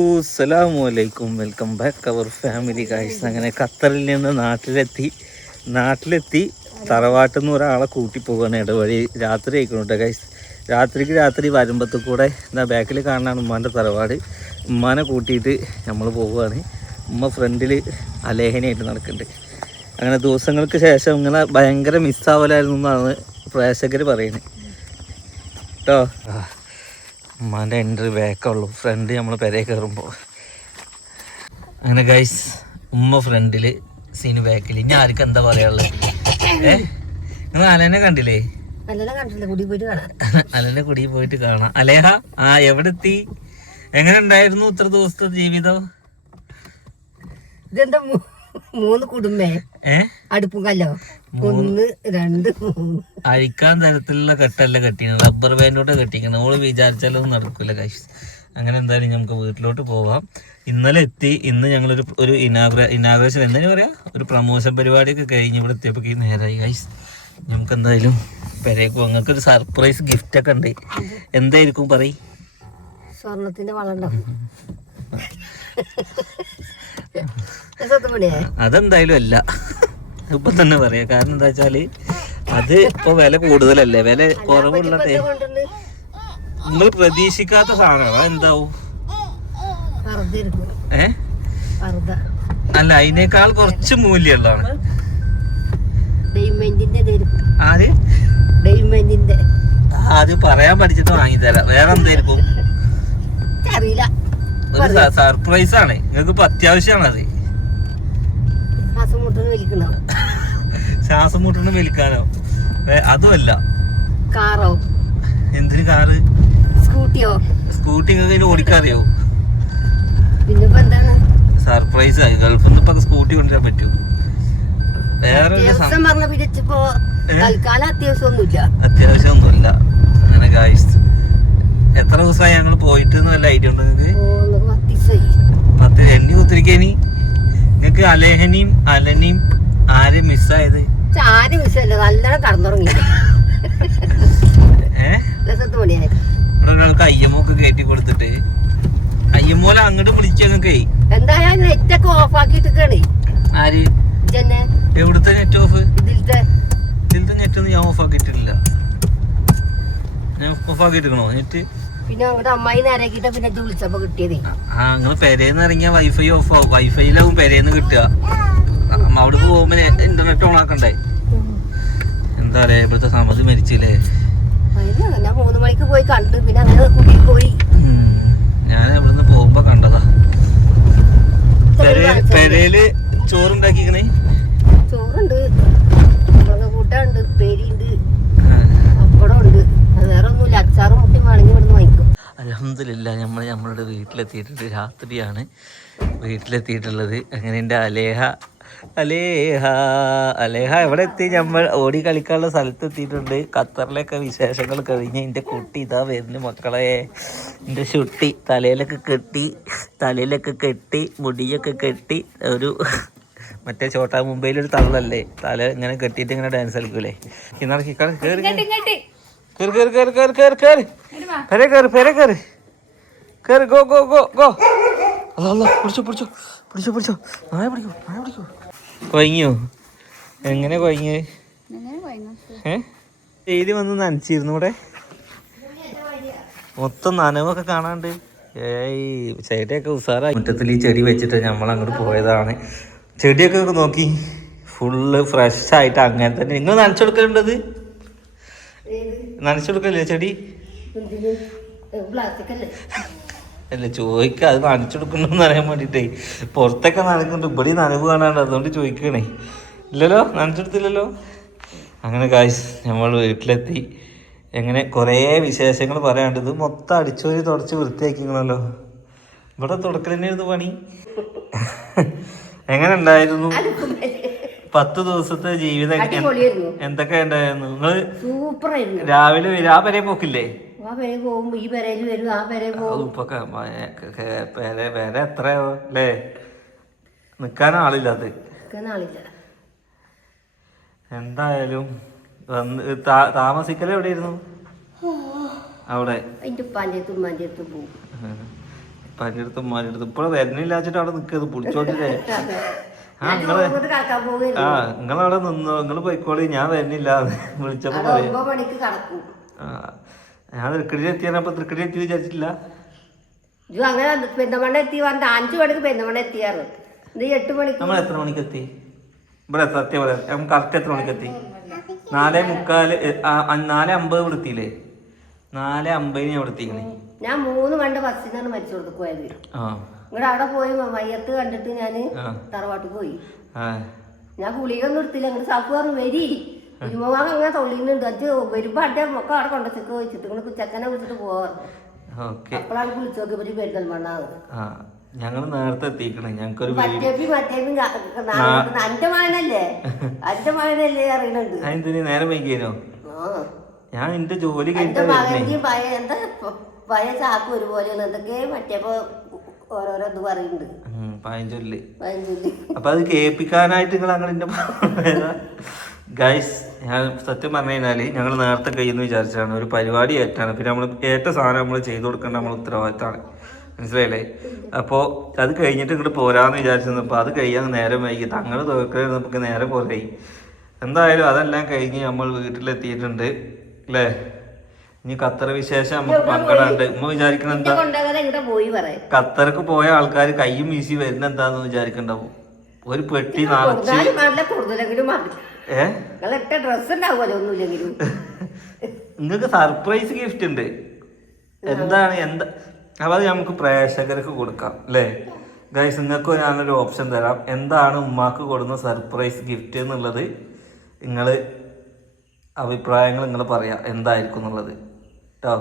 അസ്സലാമലൈക്കും, welcome back our family guys. അങ്ങനെ ഖത്തറിൽ നിന്ന് നാട്ടിലെത്തി തറവാട്ടിൽ നിന്ന് ഒരാളെ കൂട്ടി പോകാൻ ഇടവഴി രാത്രി ആയിക്കോട്ടെ ഗൈസ്. രാത്രി വരുമ്പത്തിൽ കൂടെ എന്താ ബാക്കിൽ കാണാനാണ് ഉമ്മാൻ്റെ തറവാട്. ഉമ്മാനെ കൂട്ടിയിട്ട് നമ്മൾ പോവുകയാണ്. ഉമ്മ ഫ്രണ്ടിൽ അലേഹനായിട്ട് നടക്കുന്നുണ്ട്. അങ്ങനെ ദിവസങ്ങൾക്ക് ശേഷം ഇങ്ങനെ ഭയങ്കര മിസ്സാവലായിരുന്നു എന്നാണ് പ്രേക്ഷകർ പറയുന്നത് കേട്ടോ. ഉമ്മാൻ്റെ എൻട്രി ബാക്കുള്ളൂ, ഫ്രണ്ട് നമ്മൾ പെരേ കയറുമ്പോൾ. അങ്ങനെ ഗൈസ്, ഉമ്മ ഫ്രണ്ടിൽ, സീന് ബാക്കിൽ. ഇനി ആർക്കും എന്താ പറയാനുള്ളത്? നിങ്ങൾ അലനെ കണ്ടില്ലേ? അലനെ കുടി പോയിട്ട് കാണാം. അലേഹ, എവിടെ എത്തി? എങ്ങനെ ഉണ്ടായിരുന്നു ഇത്ര ദിവസത്തെ ജീവിതം? മൂന്ന് കുടുംബേ അടുപ്പും കല്ലോ 1 2 3 അഴിക്കാൻ തരത്തിലുള്ള കെട്ടല്ല കെട്ടിയാണ്, റബ്ബർ ബാൻഡോടെ കെട്ടിക്കണം. നമ്മള് വിചാരിച്ചാലൊന്നും നടക്കൂല ഗൈസ്. അങ്ങനെ എന്തായാലും നമുക്ക് വീട്ടിലോട്ട് പോവാം. ഇന്നലെ എത്തി. ഇന്ന് ഞങ്ങളൊരു ഇനാഗ്രേഷൻ എന്താ പറയാ, ഒരു പ്രമോഷൻ പരിപാടിയൊക്കെ കഴിഞ്ഞ് ഇവിടെ എത്തിയപ്പോ നേരായി ഗൈസ്. നമുക്ക് എന്തായാലും പെരേക്കും. അങ്ങക്ക് ഒരു സർപ്രൈസ് ഗിഫ്റ്റ് ഒക്കെ ഉണ്ട്. എന്തായിരിക്കും പറയ്? സ്വർണത്തിന്റെ വളം. അതെന്തായാലും അല്ല, ഇപ്പൊ തന്നെ പറയാ. കാരണം എന്താ വെച്ചാല് അത് ഇപ്പൊ വില കൂടുതലല്ലേ, വില കുറവുള്ള നിങ്ങൾ പ്രതീക്ഷിക്കാത്ത സാധനമാണ്. എന്താവും? അല്ല, അതിനേക്കാൾ കുറച്ച് മൂല്യമുള്ളതാണ്. അത് പറയാൻ പഠിച്ചിട്ട് വാങ്ങിത്തരാം. വേറെ എന്തായിരിക്കും? ഒരു സർപ്രൈസ് ആണ് നിങ്ങൾക്ക്. ഇപ്പൊ അത്യാവശ്യമാണ് അത്. ശ്വാസം മുട്ടണ് വലിക്കാനോ? അതുമല്ല. കാറോ? എന്തിന് കാറ്? സ്കൂട്ടി നിങ്ങൾക്ക് ഓടിക്കാറിയോ? സർപ്രൈസ് ആയി. ഗൾഫിൽ നിന്ന് ഇപ്പൊ സ്കൂട്ടി കൊണ്ടുവരാൻ പറ്റൂ. വേറെ അത്യാവശ്യമൊന്നുമില്ല. അങ്ങനെ ഗായ്സ്, എത്ര ദിവസമായി ഞങ്ങൾ പോയിട്ട് വല്ല ഐഡിയ ഉണ്ടോ നിങ്ങൾക്ക്? 10 എണ്ണി കുത്തിരിക്കേനി. നിങ്ങക്ക് അലേഹനെയും അലനെയും ആരും മിസ്സായത്? ഇവിടെ ഒരാൾക്ക് അയ്യമ്മൊക്കെ കയറ്റി കൊടുത്തിട്ട് അയ്യമ്മോല അങ്ങോട്ട് വിളിച്ചു. ഞങ്ങൾക്കേ ആര്? എവിടുത്തെ നെറ്റ് ഓഫ്? ഇതിലത്തെ നെറ്റ് ഒന്നും ഞാൻ ഓഫ് ആക്കിയിട്ടില്ല. ഞാൻ ഓഫ് ആക്കിയിട്ടിരിക്കണോ നെറ്റ്? പിന്നെ അങ്ങോട്ട് അമ്മായി നേരാക്കിട്ട് പിന്നെ വിളിച്ചപ്പോ കിട്ടിയതേ. നിങ്ങൾ പെരേന്ന് ഇറങ്ങിയ വൈഫൈ ഓഫ് ആവും. വൈഫൈയിലാവും പെരേന്ന് കിട്ടുക. അവിടെ പോകുമ്പോ ഇന്റർനെറ്റ് ഓൺ ആക്കണ്ടേ? എന്താ പറയാ, ഇവിടുത്തെ സമ്മതി മരിച്ചില്ലേ? ഞാൻ 3 മണിക്ക് പോയി കണ്ടു. പിന്നെ അങ്ങനെ കുടിയിൽ പോയി. ഞാൻ ഇവിടുന്ന് പോകുമ്പോ കണ്ടതാ. പെരയില് ചോറുണ്ടാക്കിക്കണേ? ചോറുണ്ട്, കൂട്ടുണ്ട്, പേരിണ്ട്, പപ്പടം ഉണ്ട്. വേറെ ഒന്നുമില്ല. അച്ചാറും മുട്ടയും വേണമെങ്കിൽ ഇവിടുന്ന് വാങ്ങിക്കും. അൽഹംദുലില്ലാ, നമ്മളുടെ വീട്ടിലെത്തിയിട്ടുണ്ട്. രാത്രിയാണ് വീട്ടിലെത്തിയിട്ടുള്ളത്. അങ്ങനെ എൻ്റെ അലേഹ എവിടെ എത്തി? നമ്മൾ ഓടി കളിക്കാനുള്ള സ്ഥലത്ത് എത്തിയിട്ടുണ്ട്. ഖത്തറിലൊക്കെ വിശേഷങ്ങൾ കഴിഞ്ഞ് എൻ്റെ കുട്ടി ഇതാ വരുന്നു മക്കളെ. എൻ്റെ ഷുട്ടി തലയിലൊക്കെ കെട്ടി മുടിയൊക്കെ കെട്ടി ഒരു മറ്റേ ചോട്ടാ മുംബൈയിലൊരു തള്ളല്ലേ, തല ഇങ്ങനെ കെട്ടിയിട്ട് ഇങ്ങനെ ഡാൻസ് കളിക്കൂലേ. കൊയങ്ങിയോ? എങ്ങനെ കൊയങ്ങിയ? ഡെയിലി വന്ന് നനച്ചിരുന്നു ഇവിടെ. മൊത്തം നനവൊക്കെ കാണാണ്ട്. ചെടിയൊക്കെ ഉസാറായി. മുറ്റത്തിൽ ഈ ചെടി വെച്ചിട്ട് നമ്മൾ അങ്ങോട്ട് പോയതാണ്. ചെടിയൊക്കെ നോക്കി ഫുള്ള് ഫ്രഷ് ആയിട്ട് അങ്ങനെ തന്നെ. നിങ്ങൾ നനച്ചു കൊടുക്കലുണ്ടത്? നനച്ചു കൊടുക്കല്ലേ ചെടി? അല്ല ചോദിക്ക, അത് നനച്ചു കൊടുക്കണമെന്ന് അറിയാൻ വേണ്ടിട്ടേ. പുറത്തൊക്കെ നനക്കുന്നുണ്ട്, ഇവിടെ നനവ് കാണാണ്ട്, അതുകൊണ്ട് ചോദിക്കണേ. ഇല്ലല്ലോ, നനച്ചെടുത്തില്ലല്ലോ. അങ്ങനെ ഗായ്സ്, നമ്മൾ വീട്ടിലെത്തി. എങ്ങനെ കുറേ വിശേഷങ്ങൾ പറയാണ്ട്. ഇത് മൊത്തം അടിച്ചോരി തുടച്ച് വൃത്തിയാക്കിക്കണല്ലോ. ഇവിടെ തുടക്കൽ തന്നെയായിരുന്നു പണി. എങ്ങനെ ഉണ്ടായിരുന്നു 10 ദിവസത്തെ ജീവിതം? എന്തൊക്കെ ഉണ്ടായിരുന്നു? നിങ്ങള് രാവിലെ ആ പെരേ പോക്കില്ലേ? പെര എത്രയോ അല്ലേ? നിക്കാൻ ആളില്ലാതെ. എന്തായാലും താമസിക്കൽ എവിടെയായിരുന്നു? അവിടെ ഉപ്പാൻ്റെ അടുത്ത് ഉമ്മാൻ്റെ അടുത്ത് ഇപ്പോഴും വരുന്നില്ല വെച്ചിട്ട് അവിടെ നിൽക്കുന്നത് പിടിച്ചോണ്ടിട്ടേ ആ നിങ്ങള് നിങ്ങളവിടെ നിന്നോ നിങ്ങള് പോയിക്കോളി ഞാൻ വരുന്നില്ല വിളിച്ചപ്പോ പറയാം ഞാൻ തൃക്കടി എത്തിയാണപ്പോ തൃക്കടി എത്തി വിചാരിച്ചിട്ടില്ല അങ്ങനെ പെരുന്തമണ്ണ എത്തി വന്ന 5 മണിക്ക് പെരുന്തമണ്ണ എത്തിയാറ് 8 മണിക്ക് നമ്മൾ എത്ര മണിക്ക് എത്തി ഇവിടെ സത്യം പറയാം നമുക്ക് കറക്റ്റ് എത്ര മണിക്ക് എത്തി 4:45 4:50 ഇവിടെ എത്തിയില്ലേ 4:50 ഇവിടെ എത്തിക്കണേ ഞാൻ 3 മണിന്റെ ബസ്സിനാണ് മരിച്ചു കൊടുത്ത് പോയത് ഇവിടെ അവിടെ പോയി മയ്യത്ത് കണ്ടിട്ട് ഞാന് തറവാട്ടിൽ പോയി ഞാൻ ഗുളികൊന്നും എടുത്തില്ല അങ്ങനെ സാപ്പ് പറഞ്ഞു വരി കുരുമുളക് അങ്ങനെ തൊള്ളിന്നുണ്ട് അത് വരുമ്പോ അന്റെ മക്കൾ അവിടെ കൊണ്ടുവച്ചൊക്കെ വെച്ചിട്ട് ഇങ്ങനെ ചെക്കനെ വിളിച്ചിട്ട് പോവാറ് അപ്പോഴാണ് വിളിച്ചു നോക്കിയപ്പോ പെരുന്തൽമണ്ണാണ് ഞങ്ങള് നേരത്തെ എത്തിക്കണേ ഞങ്ങൾക്കൊരു അന്റെ മകനല്ലേ അറിയണുണ്ട് അതെന്തിന് നേരം വൈകിയോ ഞാൻ എന്റെ ജോലി എന്റെ മകന്റെയും എന്താ പഴയ ചാക്ക് ഒരുപോലെ എന്തൊക്കെ മറ്റേപ്പോ ഓരോരോ ഇത് പറയുന്നുണ്ട് പഴഞ്ചൊല്ലി അപ്പൊ അത് കേൾപ്പിക്കാനായിട്ട് നിങ്ങൾ അങ്ങനെ ഗൈസ് ഞാൻ സത്യം പറഞ്ഞു കഴിഞ്ഞാല് ഞങ്ങൾ നേരത്തെ കഴിയുമെന്ന് വിചാരിച്ചാണ് ഒരു പരിപാടി ഏറ്റാണ് പിന്നെ നമ്മൾ ഏറ്റ സാധനം നമ്മൾ ചെയ്തു കൊടുക്കേണ്ട നമ്മൾ ഉത്തരവാദിത്തമാണ് മനസ്സിലായില്ലേ അപ്പോൾ അത് കഴിഞ്ഞിട്ട് ഇങ്ങോട്ട് പോരാന്ന് വിചാരിച്ചിരുന്നപ്പോൾ അത് കഴിയാൻ നേരം വൈകി തങ്ങൾ തോൽക്കുന്നപ്പോൾ നേരം കുറേ എന്തായാലും അതെല്ലാം കഴിഞ്ഞ് നമ്മൾ വീട്ടിലെത്തിയിട്ടുണ്ട് അല്ലേ ഇനി ഖത്തർ വിശേഷം നമുക്ക് പങ്കിടാണ്ട് ഉമ്മ വിചാരിക്കണ എന്താ ഖത്തർക്ക് പോയ ആൾക്കാർ കയ്യും വീശി വരുന്ന എന്താന്ന് വിചാരിക്കണ്ടാവും ഒരു പെട്ടി നിറച്ച് നിങ്ങൾക്ക് സർപ്രൈസ് ഗിഫ്റ്റ് ഉണ്ട് എന്താണ് എന്താ അപ്പൊ അത് നമുക്ക് പ്രേക്ഷകർക്ക് കൊടുക്കാം അല്ലേ ഗൈസ് നിങ്ങൾക്ക് ഞാനൊരു ഓപ്ഷൻ തരാം എന്താണ് ഉമ്മാക്ക് കൊടുക്കുന്ന സർപ്രൈസ് ഗിഫ്റ്റ് എന്നുള്ളത് നിങ്ങൾ അഭിപ്രായങ്ങൾ നിങ്ങൾ പറയാം എന്തായിരിക്കും എന്നുള്ളത് കേട്ടോ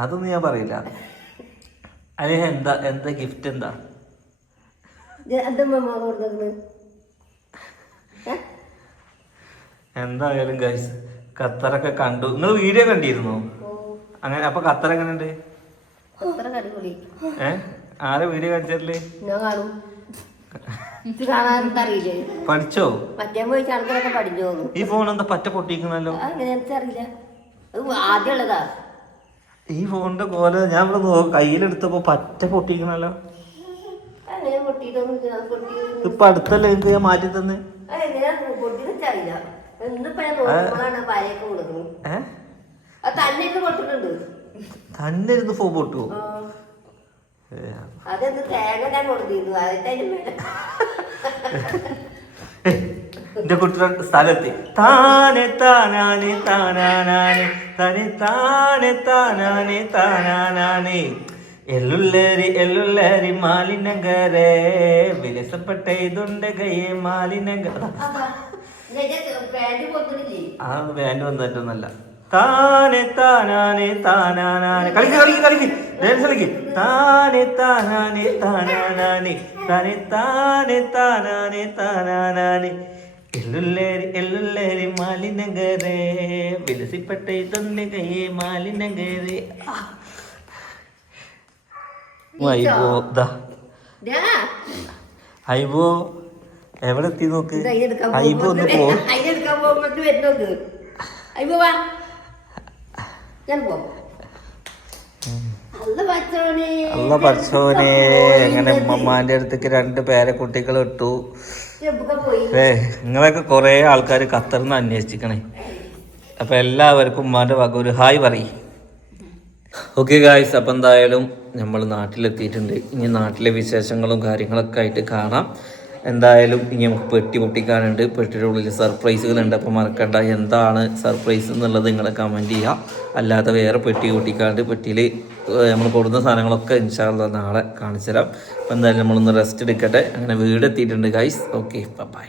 അതൊന്നും ഞാൻ പറയില്ല അല്ലെ എന്താ എന്താ ഗിഫ്റ്റ് എന്താ എന്തായാലും ഗൈസ് ഖത്തറൊക്കെ കണ്ടു നിങ്ങൾ വീഡിയോ കണ്ടിരുന്നോ അങ്ങനെ അപ്പൊ ഖത്തർ എങ്ങനെയുണ്ട് ആരെ വീഡിയോ കാണിച്ചല്ലേ പഠിച്ചോ ഈ ഫോൺ എന്താ പറ്റ പൊട്ടിക്കുന്നല്ലോ ഈ ഫോണിന്റെ കോല ഞാൻ ഇവിടെ കയ്യിലെടുത്തപ്പോ പറ്റ പൊട്ടിക്കണല്ലോ ഇപ്പൊ അടുത്തല്ലേ എനിക്ക് ഞാൻ മാറ്റി തന്നെ തന്നെ ഇരുന്ന് ഫോൺ പൊട്ടുവോ എന്റെ കുട്ടികളുടെ സ്ഥലത്ത് താനെ താനാനെ താനാനാനെ തനെ താനെ താനാനെ താനാനാനെ എല്ലുള്ളരി മാലിനഗരെ വിലസപ്പെട്ട ഇതുണ്ട് കയ്യെ മാലിനഗര ആ ബാൻഡ് വന്നിട്ടൊന്നല്ല താനെ താനാനെ താനാനാനെ കളിക്ക് ഡാൻസ് കളിക്ക് താനെ താനാനെ താനാനാനെ തനെ താനെ താനാനെ താനാനാനെ എല്ലുള്ളേരി മാലിനഗരെ വിലസിപ്പെട്ട ഇതൊന്ന് കയ്യെ മാലിനഗരെ അയ്യോ എവിടെ എത്തി നോക്ക് അയ്യോ ഒന്ന് അല്ല പഠിച്ചോനെ എങ്ങനെ ഉമ്മമാന്റെ അടുത്തേക്ക് 2 പേരക്കുട്ടികൾ ഇട്ടു നിങ്ങളൊക്കെ കൊറേ ആൾക്കാർ ഖത്തറിന്ന് അന്വേഷിക്കണേ അപ്പൊ എല്ലാവർക്കും ഉമ്മാന്റെ വക ഒരു ഹായ് പറയും. ഓക്കെ ഗായ്സ്, അപ്പം എന്തായാലും നമ്മൾ നാട്ടിലെത്തിയിട്ടുണ്ട്. ഇനി നാട്ടിലെ വിശേഷങ്ങളും കാര്യങ്ങളൊക്കെ ആയിട്ട് കാണാം. എന്തായാലും ഇനി നമുക്ക് പെട്ടി പൊട്ടിക്കാനുണ്ട്. പെട്ടിയുടെ ഉള്ളിൽ സർപ്രൈസുകളുണ്ട്. അപ്പോൾ മറക്കണ്ട എന്താണ് സർപ്രൈസ് എന്നുള്ളത് നിങ്ങൾ കമൻറ്റ് ചെയ്യുക. അല്ലാതെ വേറെ പെട്ടി പൊട്ടിക്കാണ്ട് പെട്ടിയിൽ നമ്മൾ കൊടുക്കുന്ന സാധനങ്ങളൊക്കെ ഇൻഷാ അല്ലാഹ് നാളെ കാണിച്ചു തരാം. അപ്പോൾ എന്തായാലും നമ്മളൊന്ന് റെസ്റ്റ് എടുക്കട്ടെ. അങ്ങനെ വീടെത്തിയിട്ടുണ്ട് ഗായ്സ്. Okay bye.